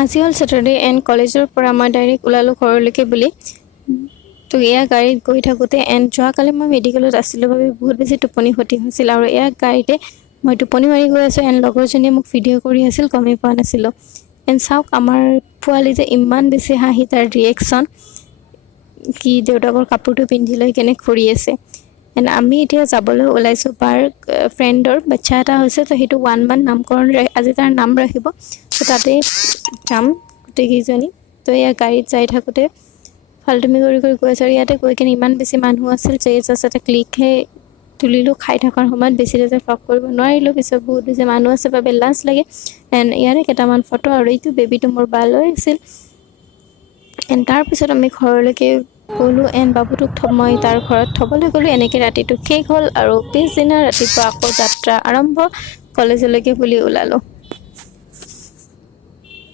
আজি হ'ল Saturday and কলেজৰ পৰা মই ডাইৰেক্ট ওলালোঁ ঘৰলৈকে বুলি। তো এয়া গাড়ীত গৈ থাকোঁতে এণ্ড যোৱাকালি মই মেডিকেলত আছিলোঁ বাবে বহুত বেছি টোপনি ক্ষতি হৈছিল আৰু এয়া গাড়ীতে মই টোপনি মাৰি গৈ আছোঁ এণ্ড লগৰজনীয়ে মোক ভিডিঅ' কৰি আছিল, গমেই পোৱা নাছিলোঁ। এণ্ড চাওক আমাৰ পোৱালি যে ইমান বেছি হাঁহি তাৰ ৰিয়েকশ্যন, কি দেউতাকৰ কাপোৰটো পিন্ধি লৈ কেনে ঘূৰি আছে। এণ্ড আমি এতিয়া যাবলৈ ওলাইছোঁ বাৰ ফ্ৰেণ্ডৰ বাচ্ছা এটা হৈছে, তো সেইটো 1 month নামকৰণ আজি তাৰ নাম ৰাখিব, তো তাতে যাম গোটেইকেইজনী। তো এয়া গাড়ীত যাই থাকোঁতে ফাল্টুমি কৰি গৈ আছোঁ আৰু ইয়াতে গৈ কিনে ইমান বেছি মানুহ আছিল যে জাষ্ট এটা ক্লিকহে তুলিলোঁ। খাই থকাৰ সময়ত বেছি দেৰি ফ্লগ কৰিব নোৱাৰিলোঁ, পিছত বহুত বেছি মানুহ আছে বাবে লাজ লাগে। এণ্ড ইয়াৰে কেইটামান ফটো আৰু এইটো বেবীটো মোৰ বা লৈ আছিল। এণ্ড তাৰপিছত আমি ঘৰলৈকে গ'লোঁ এণ্ড বাবুটোক মই তাৰ ঘৰত থ'বলৈ গ'লোঁ। এনেকৈ ৰাতিটো শেষ হ'ল আৰু পিছদিনা ৰাতিপুৱা আকৌ যাত্ৰা আৰম্ভ কলেজলৈকে বুলি ওলালোঁ।